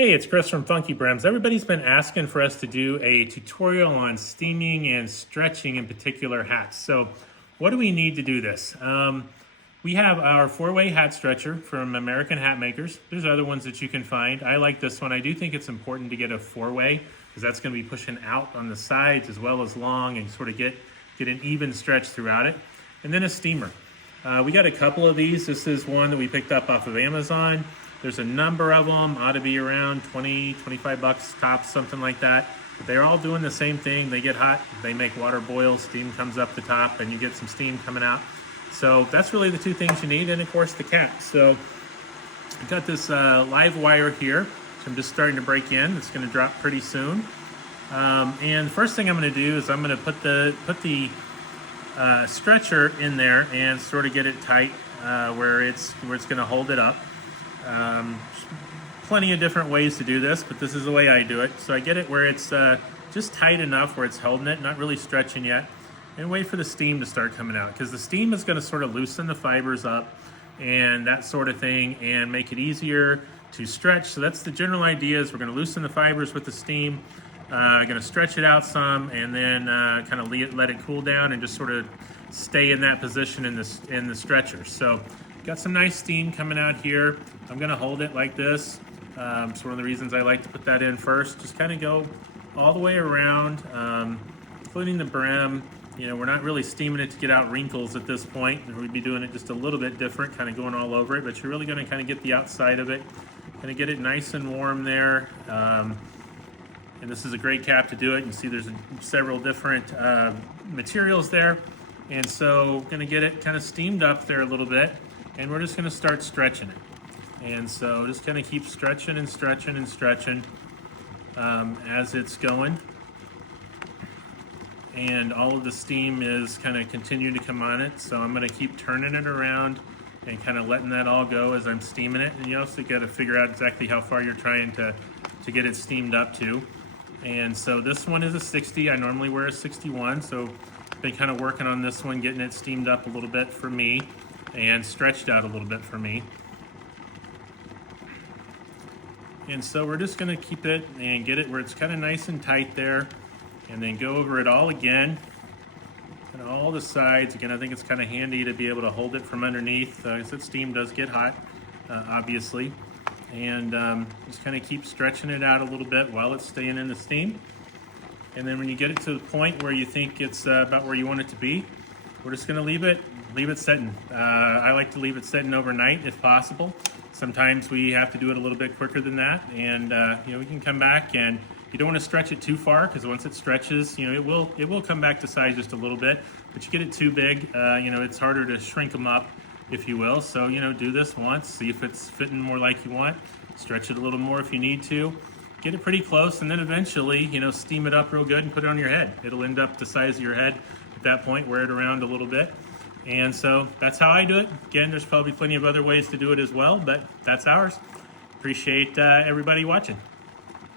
Hey, it's Chris from Funky Brims. Everybody's been asking for us to do a tutorial on steaming and stretching in particular hats. So what do we need to do this? We have our 4-way hat stretcher from American Hat Makers. There's other ones that you can find. I like this one. I do think it's important to get a 4-way because that's going to be pushing out on the sides as well as long and sort of get an even stretch throughout it. And then a steamer. We got a couple of these. This is one that we picked up off of Amazon. There's a number of them, ought to be around 20, 25 bucks tops, something like that. But they're all doing the same thing. They get hot, they make water boil, steam comes up the top, and you get some steam coming out. So that's really the two things you need, and of course the cap. So I've got this live wire here, which I'm just starting to break in. It's gonna drop pretty soon. And the first thing I'm gonna do is I'm gonna put the stretcher in there and sort of get it tight where it's gonna hold it up. Plenty of different ways to do this, but this is the way I do it. So I get it where it's just tight enough where it's holding it, not really stretching yet, and wait for the steam to start coming out, because the steam is going to sort of loosen the fibers up and that sort of thing and make it easier to stretch. So that's the general idea, is we're going to loosen the fibers with the steam, going to stretch it out some, and then kind of let it cool down and just sort of stay in that position in the stretcher. So got some nice steam coming out here. I'm gonna hold it like this. It's one of the reasons I like to put that in first. Just kind of go all the way around, including the brim. You know, we're not really steaming it to get out wrinkles at this point. We'd be doing it just a little bit different, kind of going all over it, but you're really gonna kind of get the outside of it, kind of get it nice and warm there. And this is a great cap to do it. You can see there's several different materials there. And so gonna get it kind of steamed up there a little bit, and we're just gonna start stretching it. And so just kind of keep stretching and stretching and stretching as it's going. And all of the steam is kind of continue to come on it. So I'm gonna keep turning it around and kind of letting that all go as I'm steaming it. And you also gotta figure out exactly how far you're trying to get it steamed up to. And so this one is a 60. I normally wear a 61. So I've been kind of working on this one, getting it steamed up a little bit for me and stretched out a little bit for me. And so we're just gonna keep it and get it where it's kind of nice and tight there, and then go over it all again, and all the sides. Again, I think it's kind of handy to be able to hold it from underneath, because that steam does get hot, obviously. And just kind of keep stretching it out a little bit while it's staying in the steam. And then when you get it to the point where you think it's about where you want it to be, we're just gonna leave it setting. I like to leave it setting overnight if possible. Sometimes we have to do it a little bit quicker than that, and you know, we can come back, and you don't want to stretch it too far, because once it stretches, you know, it will come back to size just a little bit. But you get it too big, you know, it's harder to shrink them up, if you will. So, you know, do this once, see if it's fitting more like you want. Stretch it a little more if you need to. Get it pretty close, and then eventually, you know, steam it up real good and put it on your head. It'll end up the size of your head at that point. Wear it around a little bit. And so that's how I do it. Again, there's probably plenty of other ways to do it as well, but that's ours. Appreciate everybody watching.